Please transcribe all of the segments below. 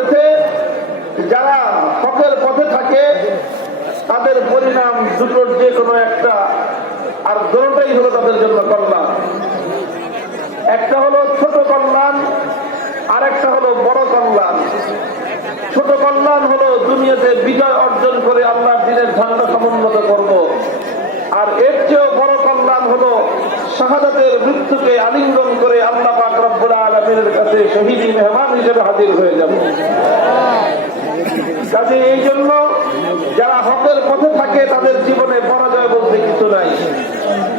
বলেছে যারা হকের পথে থাকে তাদের পরিণাম দুটোর যে কোনো একটা, আর দুটোটাই হলো তাদের জন্য কল্যাণ। একটা হলো ছোট কল্যাণ, আর একটা হলো বড় কল্যাণ। ছোট কল্যাণ হলো দুনিয়াতে বিজয় অর্জন করে আল্লাহর দ্বীনের ঝান্ডা সমুন্নত করব, আর এর চেয়েও বড় কল্যাণ হলো শাহাদাতের মৃত্যুকে আলিঙ্গন করে আল্লাহ পাক রব্বুল আলামিনের কাছে শহীদি মেহমান হিসেবে হাজির হয়ে যাব। কাজে এই জন্য যারা হকের পথে থাকে তাদের জীবনে পরাজয় বলতে কিছু নাই।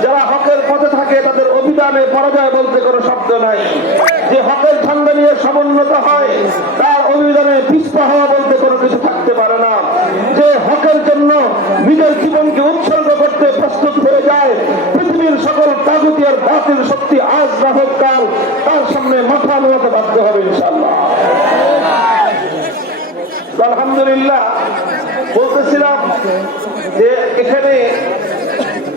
যারা হকের পথে থাকে তাদের অভিধানে পরাজয় বলতে কোনো শব্দ নাই। যে হকের ঝান্ডা নিয়ে সমুন্নত হয় তার অভিধানে পিছপা হওয়া বলতে কোনো কিছু থাকতে পারে না। যে হকের জন্য নিজের জীবনকে উৎসর্গ করতে প্রস্তুত হয়ে যায়, পৃথিবীর সকল তাগুতি আর বাতিল শক্তি আজ না হোক কাল তার সামনে মাথা নোয়াতে বাধ্য হবে ইনশাআল্লাহ। আলহামদুলিল্লাহ, বলতেছিলাম যে এখানে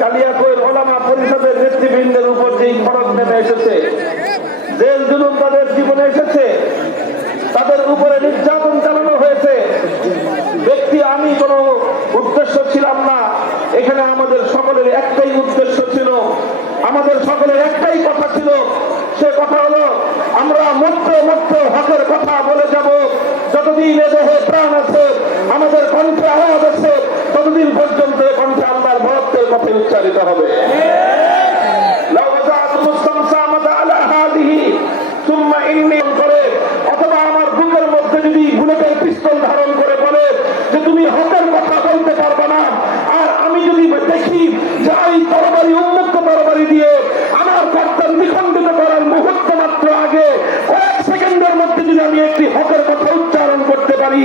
কালিয়াকৈর ওলামা পরিষদের নেতৃবৃন্দের উপর যেই খরচ নেমে এসেছে, জেল জুলুম তাদের জীবনে এসেছে, তাদের উপরে নির্যাতন চালানো হয়েছে। ব্যক্তি আমি কোনো উদ্দেশ্য ছিলাম না, এখানে আমাদের সকলের একটাই উদ্দেশ্য ছিল, আমাদের সকলের একটাই কথা ছিল। সে কথা হলো আমরা মরতে মরতে হকের কথা বলে যাব। যতদিন এ দেহে প্রাণ আছে, আমাদের কণ্ঠে আওয়াজ আছে, ততদিন পর্যন্ত কণ্ঠে আল্লাহর ভক্তের কথা উচ্চারিত হবে। অথবা আমার বুকের মধ্যে যদি বুলেটের পিস্তল ধারণ করে বলে যে তুমি হকের কথা বলতে পারবে না, আর আমি যদি দেখি যে এই তরবারি উন্মুক্ত তরবারি দিয়ে আমার কর্তন দ্বিখণ্ডিত করার মুহূর্ত মাত্র আগে কয়েক সেকেন্ডের মধ্যে যদি আমি একটি হকের কথা উচ্চারণ করতে পারি,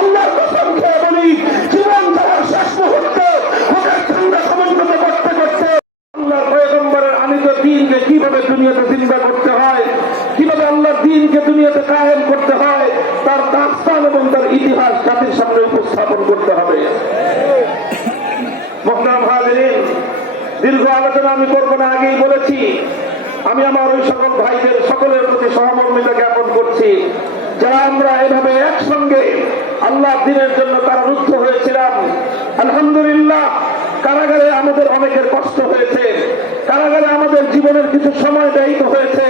আল্লাহর কসম খেয়ে বলি জীবন যাওয়ার শেষ মুহূর্তে হকের ঠান্ডা সমন্বিত করতে করতে আল্লাহর পয়গম্বরের আনিত দ্বীনকে কিভাবে দুনিয়াতে জিন্দা করতে হয়, কিভাবে আল্লাহর দ্বীনকে দুনিয়াতে কায়েম করতে হয়, তার দাস্তান এবং তার ইতিহাস জাতির সামনে উপস্থাপন করতে হবে। মুহতারাম হাজিরিন, দীর্ঘ আলোচনা আমি করবো না, আগেই বলেছি আমি আমার ওই সকল ভাইদের সকলের প্রতি সহমর্মিতা জ্ঞাপন করছি যারা আমরা এভাবে একসঙ্গে আল্লাহ দ্বীনের জন্য কারারুদ্ধ হয়েছিলাম। আলহামদুলিল্লাহ, কারাগারে আমাদের অনেকের কষ্ট হয়েছে, কারাগারে আমাদের জীবনের কিছু সময় ব্যয়িত হয়েছে,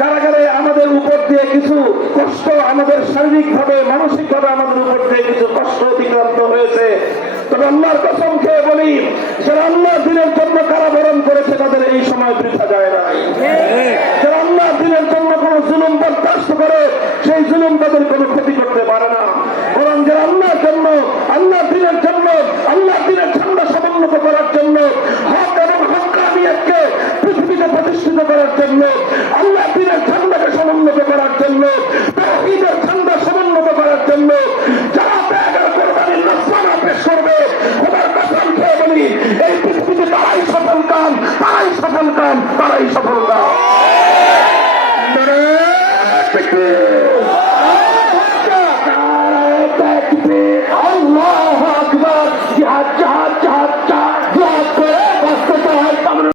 কারাগারে আমাদের উপর দিয়ে কিছু কষ্ট, আমাদের শারীরিকভাবে মানসিকভাবে আমাদের উপর দিয়ে কিছু কষ্ট অতিক্রান্ত হয়েছে। তবে আল্লাহর কসম খেয়ে বলি, যারা আল্লাহর দ্বীনের জন্য কারাবরণ করেছে তাদের এই সময় বৃথা যায় নাই। যারা আল্লাহর দ্বীনের জন্য কোন জুলুম বরদাস্ত করে সেই জুলুম তাদের কোনো ক্ষতি করতে পারে না, বরং যারা আল্লাহর জন্য, আল্লাহর দ্বীনের জন্য, আল্লাহর দ্বীনের ঝান্ডা সমুন্নত করার জন্য, হক এবং হক্কানিয়তকে পৃথিবীতে প্রতিষ্ঠিত করার জন্য, আল্লাহর দ্বীনের ঝান্ডাকে সমুন্নত করার জন্য, তাওহীদের ঝান্ডা সমুন্নত করার জন্য যারা ত্যাগ আর কোরবানির নজরানা পেশ করবে, খোদার কসম খেয়ে বলি এই পৃথিবীতে তারাই সফল কাম, তারাই সফল কাম, তারাই সফল কাম।